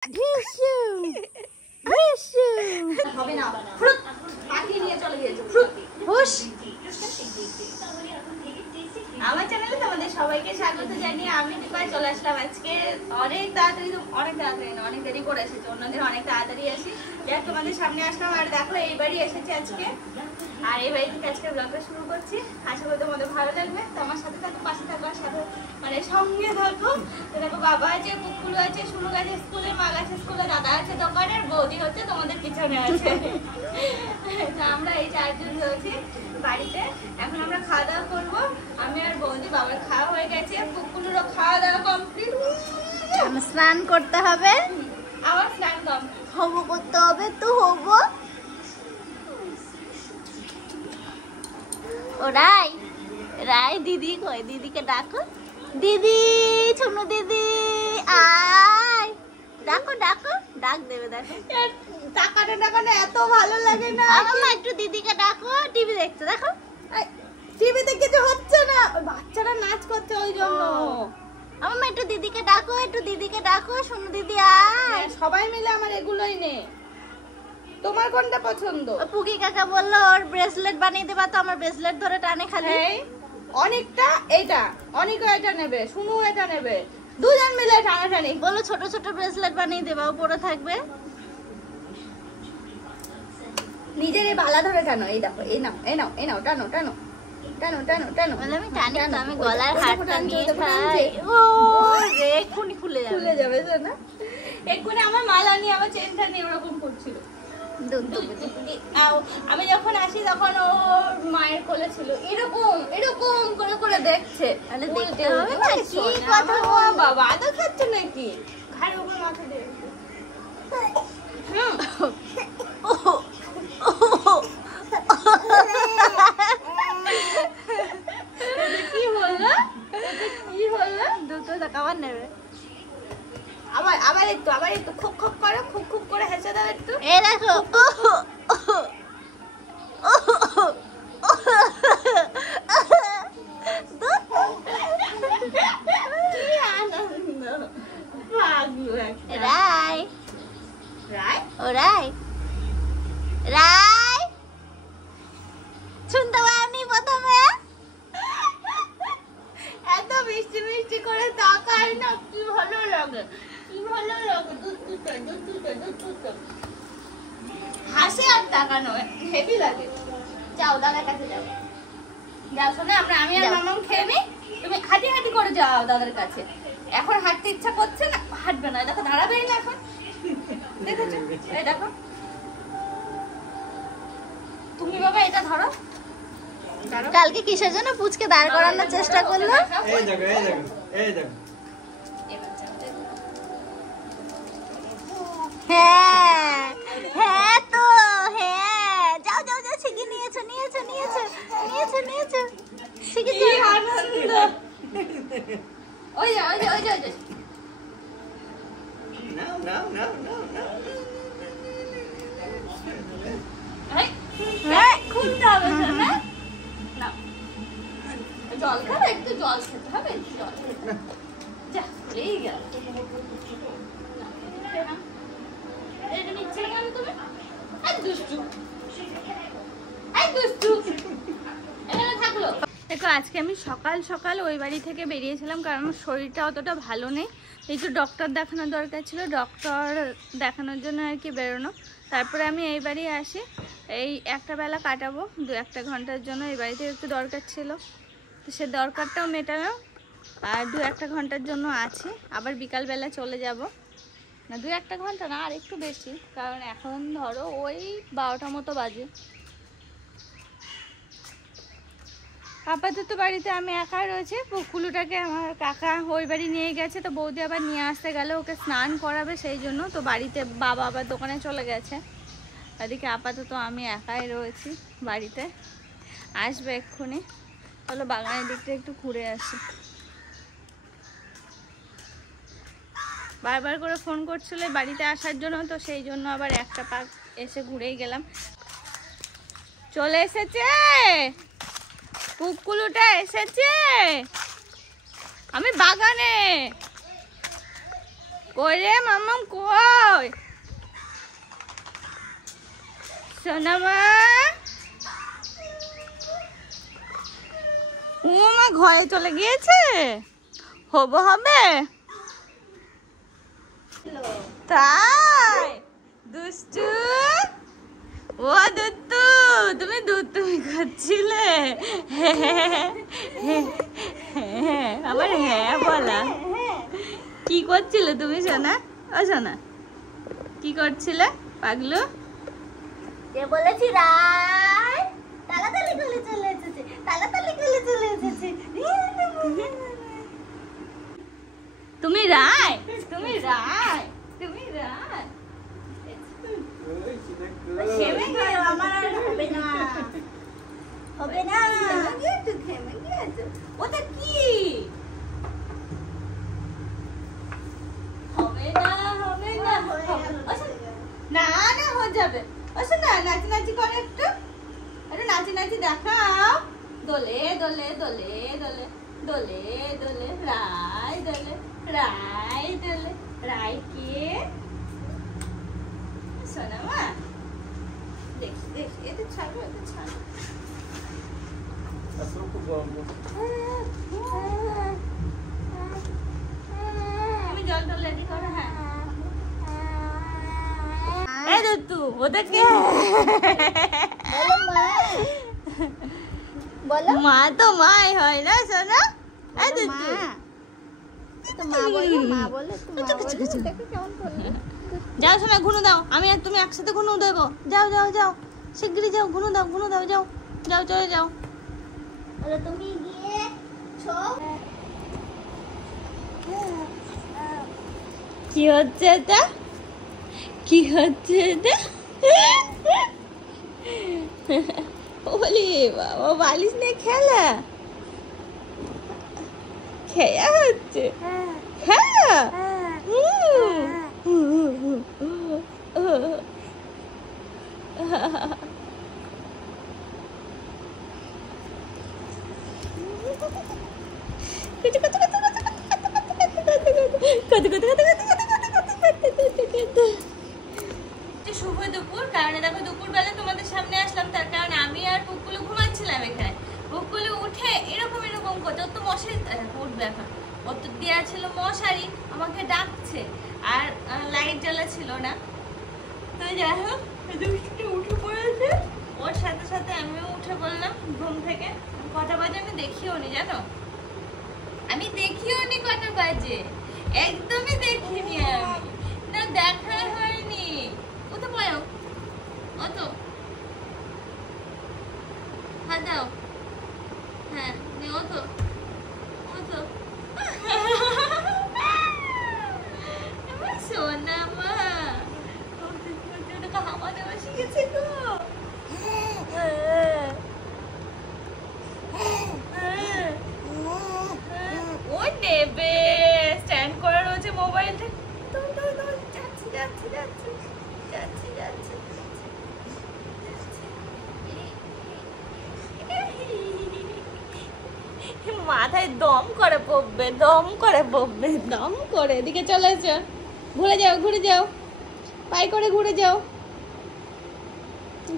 আমার চ্যানেলে তোমাদের সবাইকে স্বাগত জানিয়ে আমি দীপা চলে আসলাম আজকে অনেক তাড়াতাড়ি না অনেক দেরি করে এসেছি, অন্যদিন অনেক তাড়াতাড়ি আসি। যাক তোমাদের সামনে আসলাম আর দেখো এই বাড়ি এসেছি আজকে, আর এই বাড়ি থেকে আজকে ব্লগটা শুরু করছি। আশা করি তোমাদের ভালো লাগবে, তো আমার সাথে থাকো, পাশে থাকো, আর সাথে মানে সঙ্গে থাকো। তো দেখো বাবা আছে, পুকুর আছে, সুরুক আছে স্কুলে, মা আছে স্কুলে, দাদা আছে দোকানের, বৌদি হচ্ছে তোমাদের পিছনে আছে। তো আমরা এই চারজন রয়েছি বাড়িতে। এখন আমরা খাওয়া দাওয়া করবো, আমি আর বৌদি। বাবার খাওয়া হয়ে গেছে, পুকুরেরও খাওয়া দাওয়া কমপ্লিট। স্নান করতে হবে, আবার স্নান কমপ্লিট হবো করতে হবে, তো হবো। ও রাই রাই দিদি কই? দিদিকে ডাকো, দিদি, ছোনু দিদি আয়, ডাকো ডাকো, ডাক দেবে। দেখো টাকাটা টাকাটা এত ভালো লাগে না। আমার মা একটু দিদিকে ডাকো, টিভি দেখতে। দেখো টিভিতে কিছু হচ্ছে না, বাচ্চারা নাচ করছে ওই জন্য। আমার মা একটু দিদিকে ডাকো, একটু দিদিকে ডাকো, শোনো দিদি আয়। সবাই মিলে আমার এগুলোই নে। তোমার কোনটা পছন্দ? পুকি কাকা বললো ওর ব্রেসলেট বানিয়ে দেবা, তো আমার ব্রেসলেট ধরে টানে খালি। অনেকটা এইটা, অনেকও এটা নেবে, শুনু এটা নেবে, দুজন মিলে টানাটানি। বলো ছোট ছোট ব্রেসলেট বানিয়ে দেবা, ও পরে থাকবে। নিজের এই বালা ধরে টানো, এই দেখো, এই নাও, এই নাও, এই নাও, টানো টানো টানো টানো টানো। বলে আমি টানি তো, আমি গলার হারটা নিয়ে খাই। ও রে এক্ষুনি খুলে যাবে, খুলে যাবে না এক্ষুনি। আমার মালা নিয়ে আমার চেনটা নিয়ে ওরকম করছিল। আমি যখন আসি তখন ওর মায়ের কোলে ছিল, এরকম এরকম করে করে দেখছে। দেখতে হবে না, কি কথা বাবা আদা খাচ্ছে নাকি? ঘাড়ের উপর মাথা দিয়ে কি বললো? কি বললো? দুটো খাবার নেবে। আবার আবার একটু খুব খুব করো, খুব খুব করে হেসে দাও একটু। এই দেখো কি আনন্দ! পাগলু একটা। রাই রাই? ও রাই রাই শুনতে পাওনি প্রথমে? এত মিষ্টি মিষ্টি করে তাকায় না, কি ভালো লাগে, কি ভালো লাগে। দুধ হাসে আর তাকানো হেভি লাগে। যাও দাদার কাছে যাও, যাও শোনো, আমি আর মামাম খেয়ে নিই, তুমি হাঁটি হাঁটি করে যাও দাদার কাছে। এখন হাঁটতে ইচ্ছা করছে না, হাঁটবে না, দেখো দাঁড়াবেই না এখন। দেখেছো? এই দেখো, তুমি বাবা এটা ধরো। কালকে কিসের জন্য পুচকে দাঁড় করানোর চেষ্টা করলো? এই দেখো, এই দেখো, এই দেখো। হ্যাঁ হ্যাঁ তো হ্যাঁ, যাও যাও যাও, শিখে নিয়েছো নিয়েছো নিয়েছো নিয়েছো নিয়েছো, শিখেছো। কি আনন্দ! ওই যে ওই যে ওই যে ওই যে নাও নাও নাও নাও নাও। হ্যাঁ খুলতে হবে না। নাও, জল খাবে, একটু জল খেতে হবে, একটু জল খেতে হবে। যা এই গেল। এটা নিচ্ছে কেন তুমি? এই দুষ্টু, এই দুষ্টু, এখানে থাকলো। দেখো আজকে আমি সকাল সকাল ওই বাড়ি থেকে বেরিয়েছিলাম, কারণ আমার শরীরটা অতটা ভালো নেই। একটু ডক্টর দেখানোর দরকার ছিল, ডক্টর দেখানোর জন্য আর কি বেরোনো। তারপরে আমি এই বাড়ি আসি, এই একটা বেলা কাটাবো, 1-2 ঘন্টার জন্য এই বাড়িতে একটু দরকার ছিল, তো সে দরকারটাও মেটালাম। আর 2-1 ঘন্টার জন্য আছি, আবার বিকালবেলা চলে যাব। না 2-1 ঘন্টা না, আর একটু বেশি, কারণ এখন ধরো ওই 12টা মতো বাজে। আপাতত বাড়িতে আমি একাই রয়েছি। পুকুলুটাকে আমার কাকা ওই বাড়ি নিয়ে গেছে, তো বৌদি আবার নিয়ে আসতে গেলে ওকে স্নান করাবে, সেই জন্য তো বাড়িতে বাবা আবার দোকানে চলে গেছে। এদিকে আপাতত আমি একাই রয়েছি বাড়িতে, আসবে এক্ষুনি। চলো বাগানের দিকটা একটু ঘুরে আসি। বারবার করে ফোন করছিল বাড়িতে আসার জন্য, তো সেই জন্য আবার একটা পাক এসে ঘুরেই গেলাম। চলে এসেছে পুকুলুটা, এসেছে। আমি বাগানে, কই রে মাম্মাম কই? সোনা মা, ও মা ঘরে চলে গিয়েছে। হবে তাই? দুষ্টু, ও দুত্তু, তুমি দুত্তুমি করছিলে? আবার হ্যাঁ বলা। কি করছিলে তুমি সোনা? ও সোনা, কি করছিলে পাগলু? কে বলেছি রাই? তাড়াতাড়ি করে চলে এসেছে, তাড়াতাড়ি করে চলে এসেছে। তুমি রায়, তুমি রায়, তুমি রায়। খেমে গেল, আমার আর হবে না, হবে না। তুই খেমে গিয়েছো? ওটা কি? হবে না, হবে না, না না হয়ে যাবে। ওসে না, নাচি নাচি করে একটু, একটু নাচি নাচি দেখাও। দোলে দোলে দোলে দোলে দোলে দোলে রাই দোলে, রাই দোলে। রাই কে? সোনা মা, দেখ দেখ, এটা ছাড়ো, এটা ছাড়ো। তুমি জল টল রেডি করো। হ্যাঁ এই দুত্তু, ওটা কে? বলো মা তো মাই হয় না সোনা। এই দুত্তু, তো মা বলো, মা বলে তো মা বলে। দেখো কেমন করলো। যাও সোনা, ঘুনো দাও। আমি আর তুমি একসাথে ঘুনো দেবো। যাও যাও যাও, শিগগিরই যাও, ঘুনো দাও, ঘুনো দাও, যাও যাও, চলে যাও। বলো তুমি গিয়ে ছো। কি হচ্ছে এটা? কি হচ্ছে এটা? ওলি বাবা, বালিশ নিয়ে খেলা, খেয়া হচ্ছে, খেলা। শুভ দুপুর। কারণ দেখো দুপুরবেলা তোমাদের সামনে আসলাম, তার কারণে আমি আর পুকুলু ঘুমাচ্ছিলাম এখানে। পুকুলু উঠে এরকম এরকম করছে, ওর তো মশারি উঠবে এখন, ওর তো দেওয়া ছিল মশারি, আমাকে ডাকছে, আর লাইট জ্বলা ছিল না। তো যাই হোক, দুষ্টু উঠে পড়েছে, ওর সাথে সাথে আমিও উঠে পড়লাম ঘুম থেকে। কটা বাজে আমি দেখিও নি, জানো, আমি দেখিও নি কটা বাজে, একদমই দেখিনি আমি, না দেখা হয়নি। ও তো পড়ো, ও তো হাত দাও, হ্যাঁ ও তো, ও তো সোনা মা, হাওয়া দেওয়া শিখেছে তো। ও নেবে, স্ট্যান্ড করা রয়েছে মোবাইলটা। যাচ্ছি যাচ্ছি যাচ্ছি যাচ্ছি যাচ্ছি, মাথায় দম করে পড়বে, দম করে পড়বে, দম করে। এদিকে চলে এসো, ঘুরে যাও, ঘুরে যাও, পাই করে ঘুরে যাও,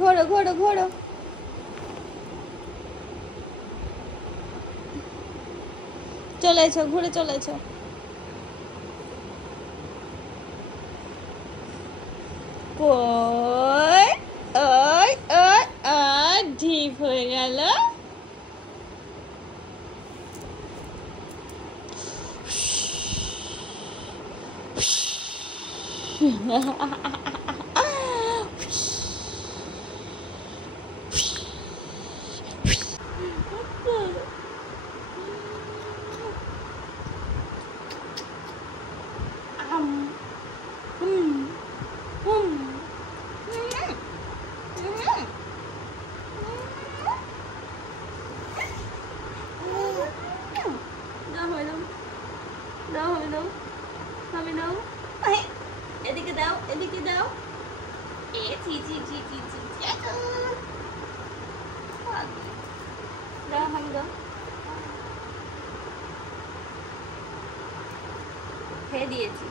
ঘোরো ঘোরো ঘোরো। চলে এসো, ঘুরে চলে এসো। কই, ওই ওই আর ঢিপ হয়ে গেল। এদিকে দাও, এদিকে দাও। এ ছি ছি ছি ছি ছি, দাও, হাম দাও, খেয়ে দিয়েছি।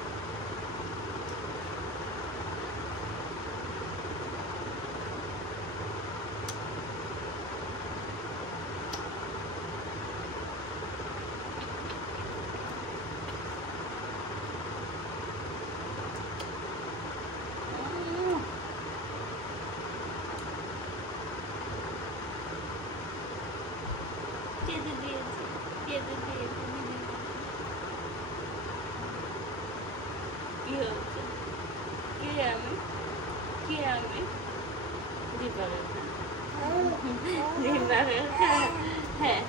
কে আমি হ্যাঁ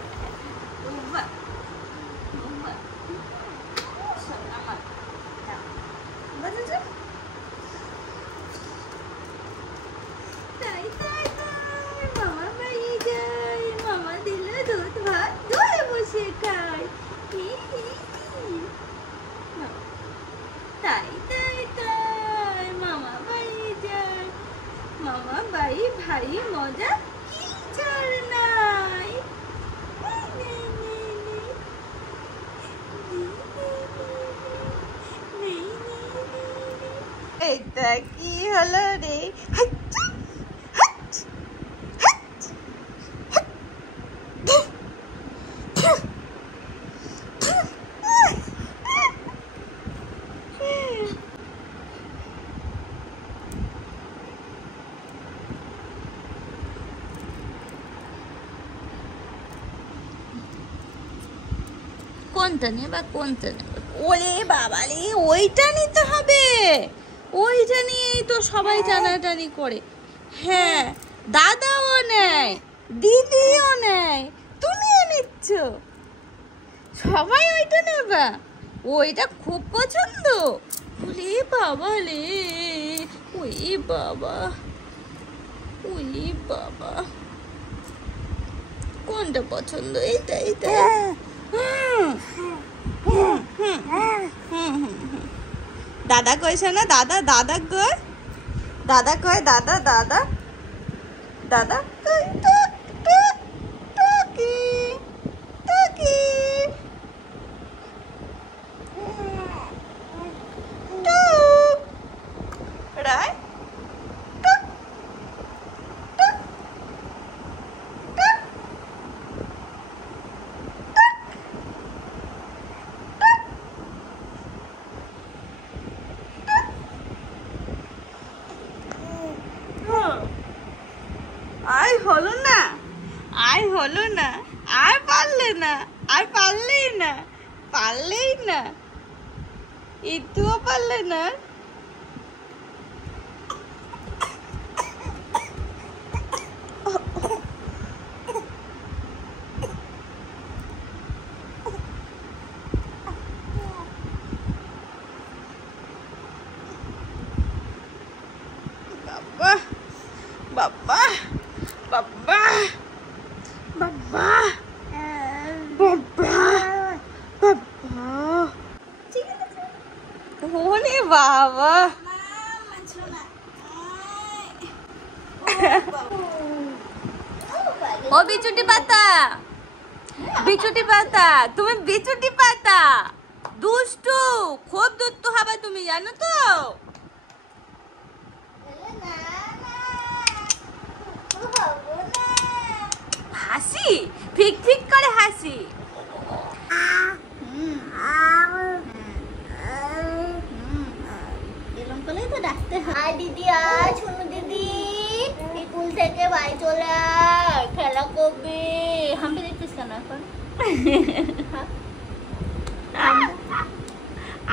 মামা বাড়ি যাই, মামা দিল দুধ ভাত দোলে বসে খাই। তাই তাই তাই মামা বাড়ি যাই, মামা বাড়ি ভারী মজা, কি ছাড় নাই। এটা কি হলো রে? কোনটা নেবা কোনটা নেবা? ওরে বাবা রে, ওইটা নিতে হবে। ওইটা নিয়েই তো সবাই টানাটানি করে। হ্যাঁ, দাদাও নেয়, দিদিও নেয়, তুমিও নিচ্ছ, সবাই ওইটা নেবা। ওইটা খুব পছন্দ। ওরে বাবা রে, ওই বাবা, ওই বাবা, কোনটা পছন্দ? এইটা এইটা। দাদা কইছে না? দাদা দাদা কই, দাদা কই, দাদা দাদা দাদা কই, টক টক টকি টকি টক রাই টক টক টক। আর হলো না, আর হলো না, আর পারলে না, আর পারলেই না, পারলেই না, একটুও পারলে না। বাবা বাবা বাবা বাবা বাবা বাবা, ওরে বাবা। ও বিচুটি পাতা, বিচুটি পাতা, তুমি বিচুটি পাতা, দুষ্টু, খুব দুষ্টু হবে তুমি, জানো তো? হাসি, ফিক ফিক করে হাসি। এরকম করলেই তো ডাকতে হয়। দিদি আয়, ছুনু দিদি স্কুল থেকে বাড়ি চলে আয়, খেলা করবি। হাম্পি দেখছিস কেন এখন?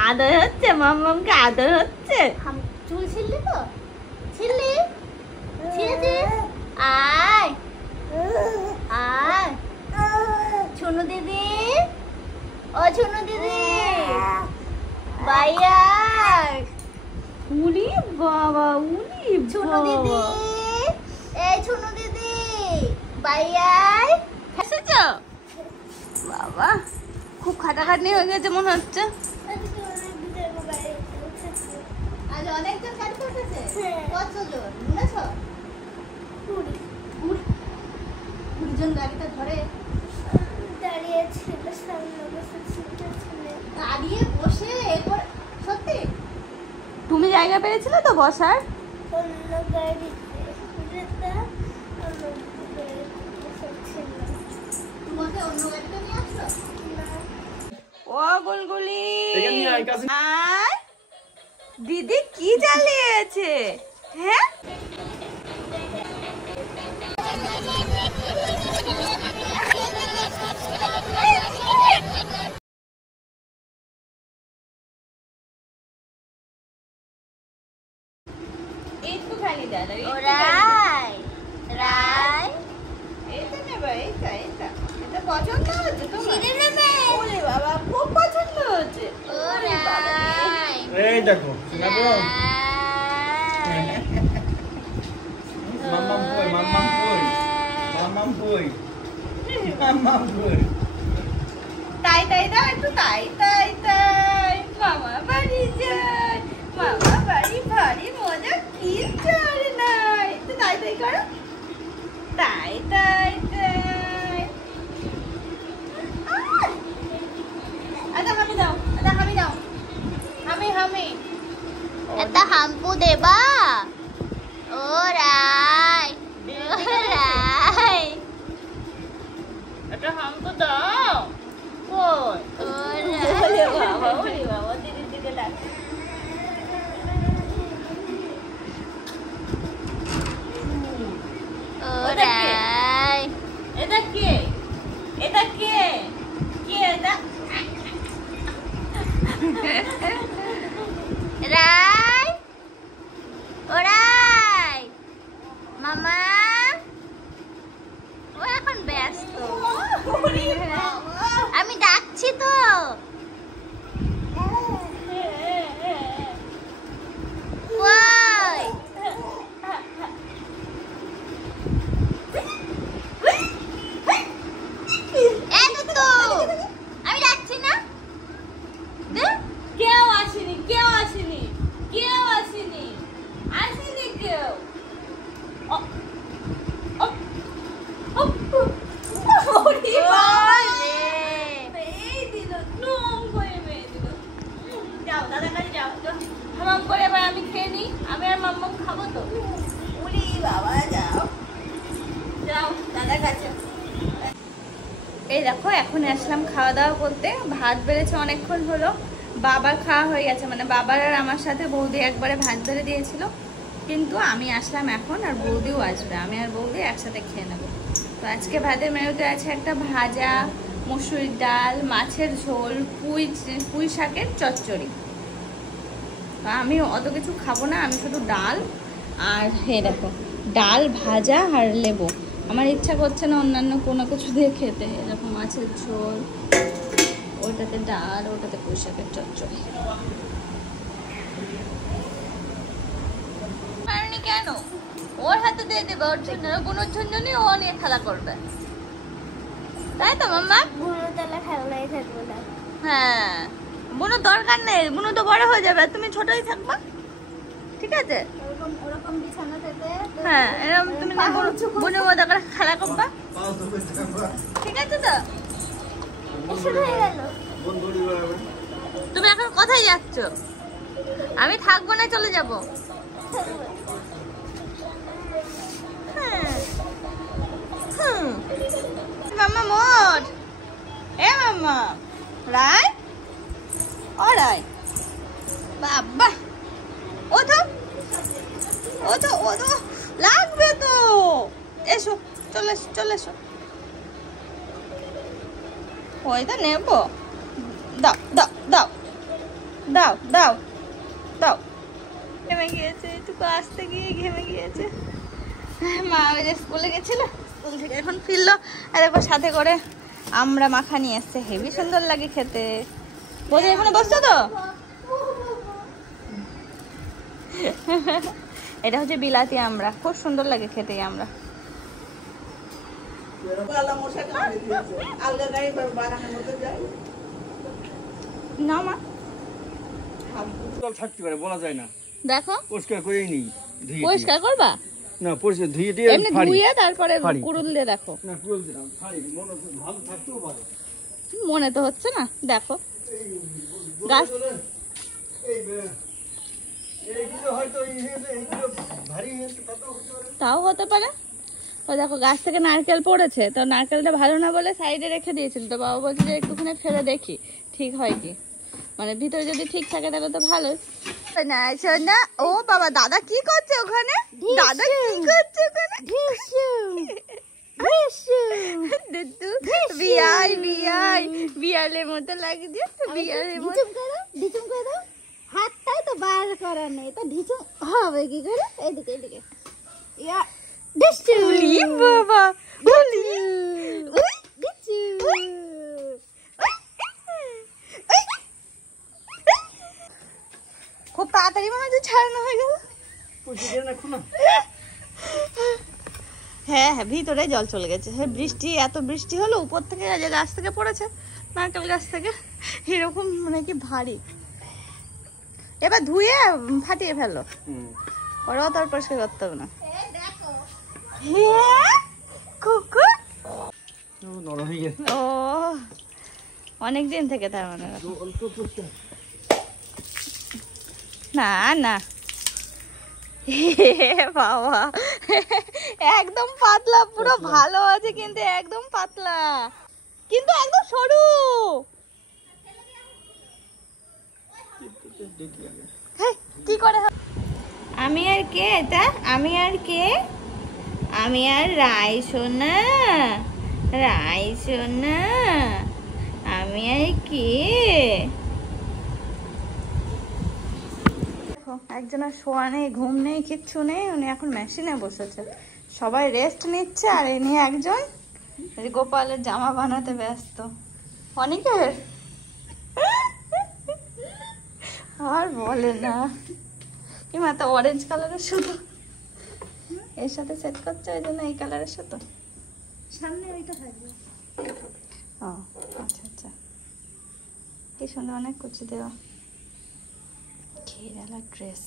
আদর হচ্ছে, মাম্মামকে আদর হচ্ছে। চুল ছিললি তো? ছিললি? ছিলেছিস? আয় আয় ছুনু দিদি, ও ছুনু দিদি বাইয়া, উলি বাবা, উলি ছুনু দিদি, এই ছুনু দিদি বাইয়া। এসেছ বাবা, খুব খাটাখাটনি হয়ে গেছে মনে হচ্ছে। আজ অনেকজন কাজ করতেছে। কতজন শুনেছ? 20 জন গাড়িটা ধরে দাঁড়িয়ে ছিল, সামনে দাঁড়িয়ে বসে এরপর। সত্যি তুমি জায়গা পেয়েছিলে তো বসার? অন্য গাড়িতে তোমাকে অন্য গাড়িটা নিয়ে আসলো না? ও গুলগুলি, এখানে নিয়ে আয়, কাছে। আর দিদি কি জ্বালিয়েছে? হ্যাঁ, একটু একটুখানি দাদা ও রাই রাই এটা নেবে, এটা পছন্দ হচ্ছে তোমার? ছিঁড়ে নেবে। ওরে বাবা, খুব পছন্দ হচ্ছে। ও ওরে বাবা রে। রাই এই দেখো দেখো রাই। মাম্মাম কই মাম্মাম কই মাম্মাম কই মাম্মাম কই তাই দাও একটু, তাই মামা বাড়ি যাই, মামা বাড়ি ভারী মজা, কি চলে নাই। একটু তাই করো, তাই আচ্ছা হামি দাও, হামি এটা হাম্পু দেবা। ও রাই ও রাই একটা হামকো দাও। কই? ও ওরে রাই বাবা, দিদির দিকে ডাক। ও রাই এটা কে? এটা কে এটা? রাই ও রাই মামা ও এখন ব্যস্ত। ওরে বাবা। আমি ডাকছি তো। কই এই তো আমি ডাকছি না। দে কেউ আসেনি কেউ আসেনি কেউ। ও, ও, ও, ওরে বাবা রে। মেয়ে দিল, নোং করে মেয়ে দিল। যাও দাদার কাছে যাও, হামাম করে এবার আমি খেয়ে নিই, আমি আর মাম্মাম খাবো তো। ওরে বাবা, যাও দাদার কাছে। এই দেখো এখন আসলাম খাওয়া দাওয়া করতে। ভাত বেড়েছে অনেকক্ষণ হলো, বাবার খাওয়া হয়ে গেছে, মানে বাবার আর আমার সাথে বৌদি একবারে ভাত বেড়ে দিয়েছিল, কিন্তু আমি আসলাম এখন আর বৌদিও আসবে, আমি আর বৌদি একসাথে খেয়ে নেবো। তো আজকে ভাতের মেনুতে আছে একটা ভাজা, মসুরির ডাল, মাছের ঝোল, পুঁই শাকের চচ্চড়ি। তো আমি অত কিছু খাবো না, আমি শুধু ডাল আর দেখো ডাল, ভাজা আর লেবু। আমার ইচ্ছা করছে না অন্যান্য কোনো কিছু দিয়ে খেতে। এরকম মাছের ঝোল, ওটাতে ডাল, ওটাতে পুঁই শাকের চচ্চড়ি। কেন ওর হাতে দিয়ে দেবে, ওর জন্য বুনোর জন্য ও নিয়ে খেলা করবে, তাই তো মাম্মা? হ্যাঁ, বুনোর দরকার নেই, বুনো তো বড় হয়ে যাবে, তুমি ছোটই থাকবা, ঠিক আছে? হ্যাঁ, এরকম তুমি বুনোর মতো করে খেলা করবা, ঠিক আছে তো? তুমি এখন কোথায় যাচ্ছ? আমি থাকবো না, চলে যাবো। মাম্মা মোট, এ মাম্মা রাই, ও রাই, বাবা ওঠো লাগবে তো, এসো চলে এসো। ওইটা নেবো, দাও ঘেমে গিয়েছে, একটু আসতে গিয়ে ঘেমে গিয়েছে। মা ওই যে স্কুলে গেছিল, স্কুল থেকে এখন ফিরলো, আর একবার সাথে করে আমরা মাখা নিয়ে এসছে, হেভি সুন্দর লাগে খেতে। বৌদি এখানে বসছো তো? এটা হচ্ছে বিলাতি আমরা, খুব সুন্দর লাগে খেতে আমরা। না মা থাকতে পারে, বলা যায় না। দেখো পরিষ্কার করেই নি, পরিষ্কার করবা না পরিষ্কার ধুয়ে দিয়ে এমনি ধুয়ে তারপরে কুড়ুল দিয়ে দেখো। না কুড়ুল দিলাম, ফাড়ি মনে ভালো থাকতেও পারে, মনে তো হচ্ছে না। দেখো গাছ এইগুলো হয়তো এইগুলো ভারী হয়েছে, তাও হতে পারে। ও দেখো গাছ থেকে নারকেল পড়েছে, তো নারকেলটা ভালো না বলে সাইডে রেখে দিয়েছিল, তো বাবা বলছে যে একটুখানি ফেলে দেখি ঠিক হয় কি, মানে ভিতরে যদি ঠিক থাকে তাহলে তো ভালোই। না শোনা, ও বাবা দাদা কি করছে ওখানে? দাদা কি করছে ওখানে? বিয়ালের মতো লাগছে, বিয়ালের মতো। হাতটাই তো বার করা নেই, তো ঢিচু হবে কি করে? এদিকে এদিকে ইয়া ডিচু বাবা ডিচু খুব তাড়াতাড়ি মনে হচ্ছে ছাড়ানো হয়ে গেল। পড়ছে না এখন। হ্যাঁ হ্যাঁ, ভিতরে জল চলে গেছে। হ্যাঁ, বৃষ্টি, এত বৃষ্টি হলো উপর থেকে, যে গাছ থেকে পড়েছে, নারকেল গাছ থেকে, এরকম মানে কি ভারী। এবার ধুয়ে ফাটিয়ে ফেলো, ওরাও তো আর পরিষ্কার করতে হবে না। হ্যাঁ, কুকুর নরম হয়ে গেছে। ও অনেক দিন থেকে তার মানে। অল্প পড়ছে। না না, বাবা একদম পাতলা, পুরো ভালো আছে কিন্তু একদম পাতলা, কিন্তু একদম সরু। হেই, কি করে আমি আর কে এটা? আমি আর কে? আমি আর রাই সোনা, রাই সোনা, আমি আর কে? একজনের শোয়া নেই, ঘুম নেই, কিচ্ছু নেই, উনি এখন মেশিনে বসেছে। সবাই রেস্ট নিচ্ছে আর ইনি একজন গোপালের জামা বানাতে ব্যস্ত। অনেকের আর বলে না, এমা তো অরেঞ্জ কালারের সুতো এর সাথে সেট করছে, ওই জন্য এই কালারের সুতো সামনে ওইটা থাকবে। ও আচ্ছা আচ্ছা, কি সুন্দর, অনেক কুচি দেওয়া, ঘেরালা ড্রেস।